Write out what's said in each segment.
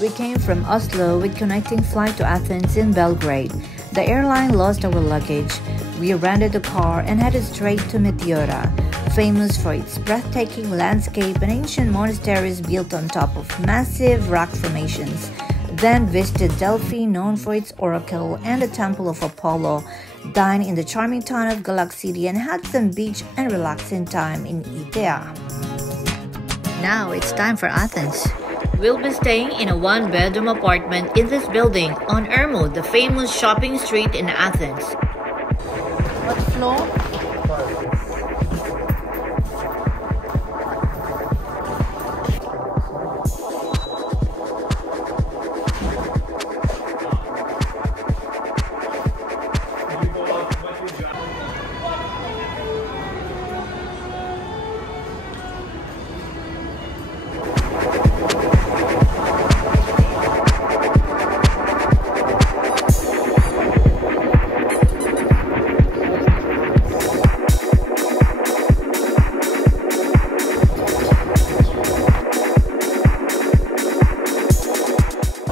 We came from Oslo with connecting flight to Athens in Belgrade. The airline lost our luggage. We rented a car and headed straight to Meteora, famous for its breathtaking landscape and ancient monasteries built on top of massive rock formations. Then visited Delphi, known for its oracle, and the Temple of Apollo, dined in the charming town of Galaxity, and had some beach and relaxing time in Itea. Now it's time for Athens. We'll be staying in a one-bedroom apartment in this building on Ermou, the famous shopping street in Athens. What floor?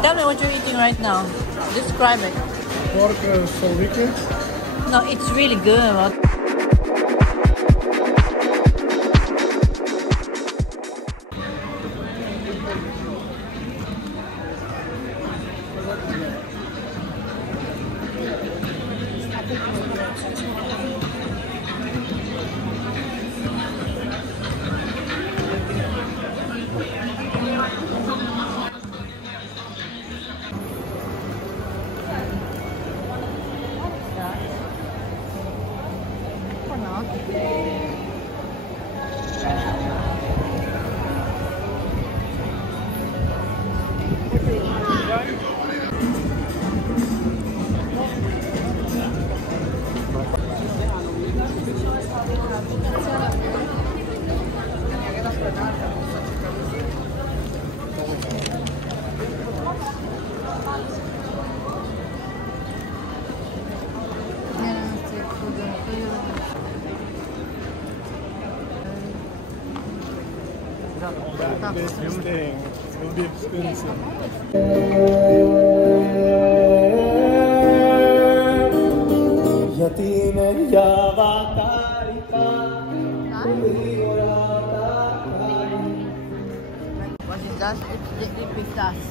Tell me what you're eating right now. Describe it. Pork solviki. No, it's really good. That place we're staying, it's going to be expensive. What it does, it repeats dust.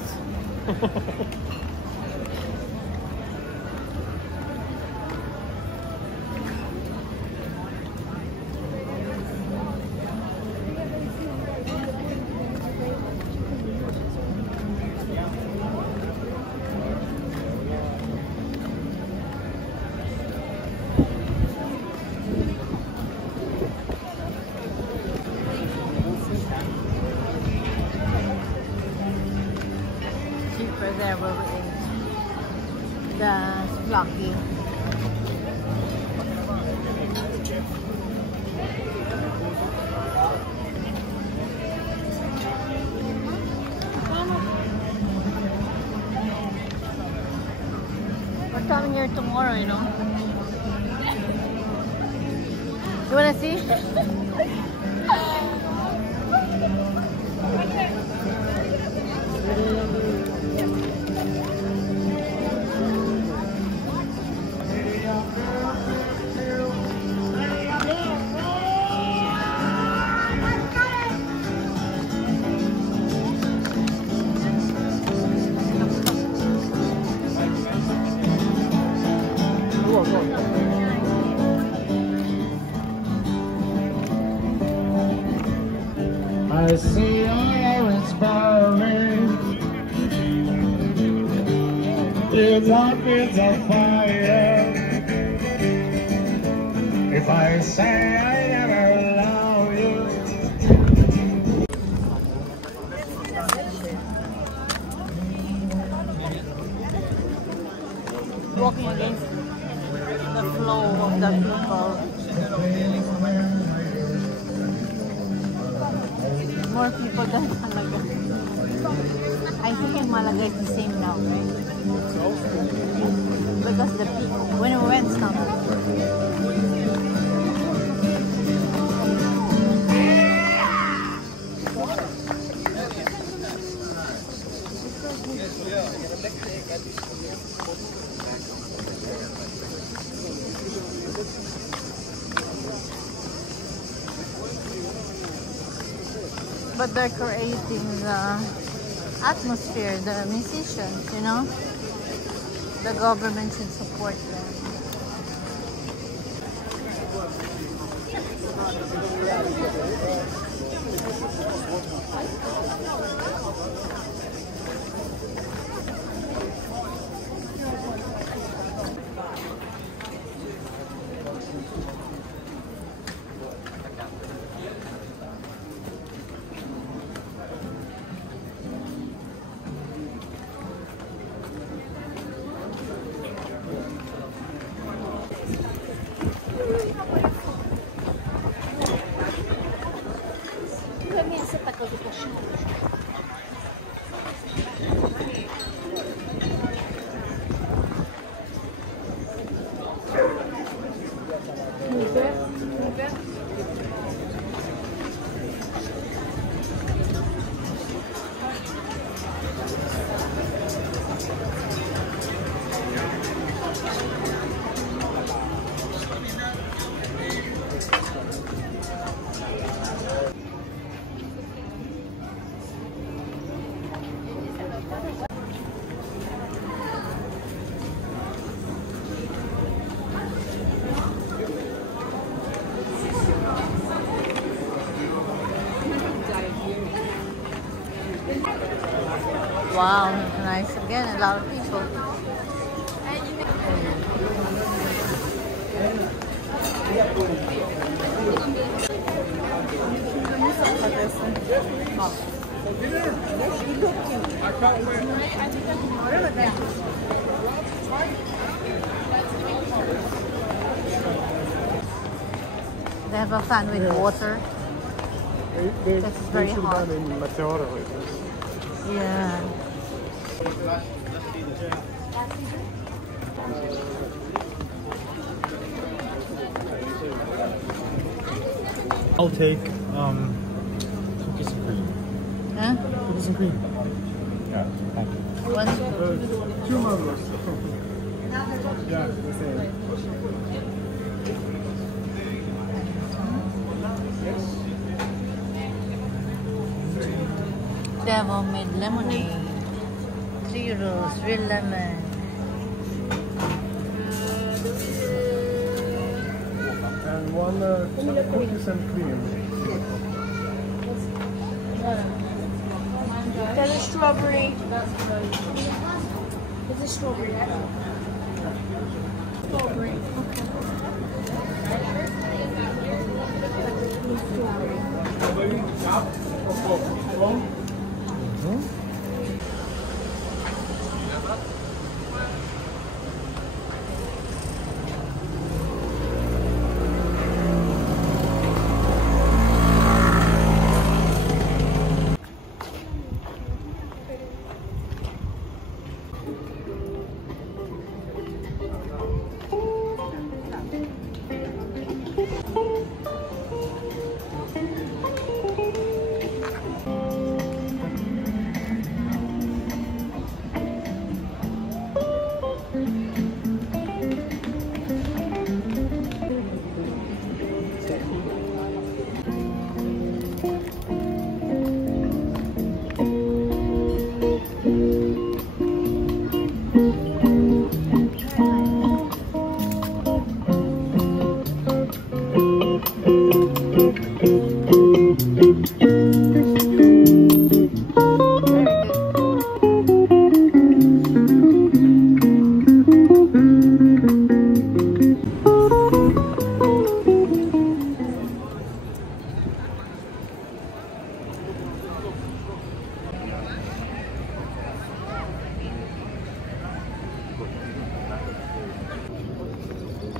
There where we ate the Plaka. We're coming here tomorrow, you know. You wanna see? I see all inspiring. It's hot, it's a fire. If I say I never love you. Walking against the flow of the people. More people than Malaga. I think in Malaga it's the same now, right? Because the people, when we went, stopped. But they're creating the atmosphere, the musicians, you know? The government should support them. Wow, nice again, a lot of people. They have a fan with water. This is very hot. Yeah. I'll take cookies and cream. Huh? Cookies and cream. Yeah, thank you. One. 2 mangoes. Yeah, the same. They have homemade lemonade. 3 euros, real lemon. And 1 cookies and cream. That is strawberry. This is strawberry. Strawberry.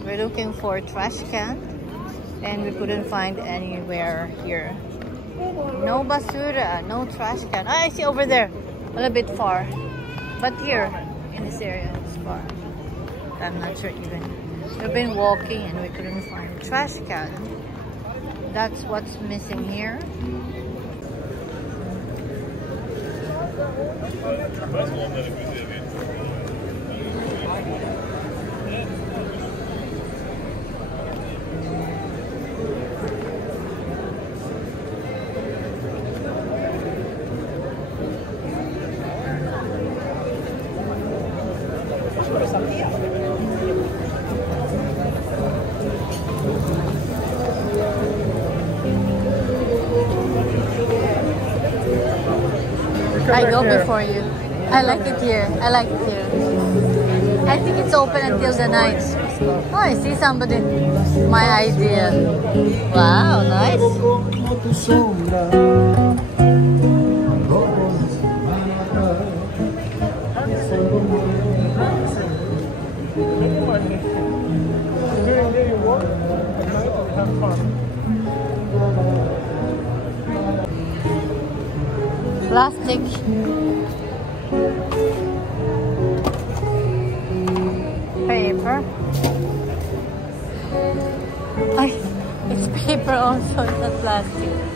We're looking for a trash can and we couldn't find anywhere here. No basura, no trash can. I see over there, a little bit far. But here, in this area, it's far. I'm not sure even. We've been walking and we couldn't find a trash can. That's what's missing here. I go before you. I like it here. I like it here. I think it's open until the night. Oh, I see somebody. My idea. Wow, nice. Plastic. Paper. Ay, it's paper also, it's not plastic.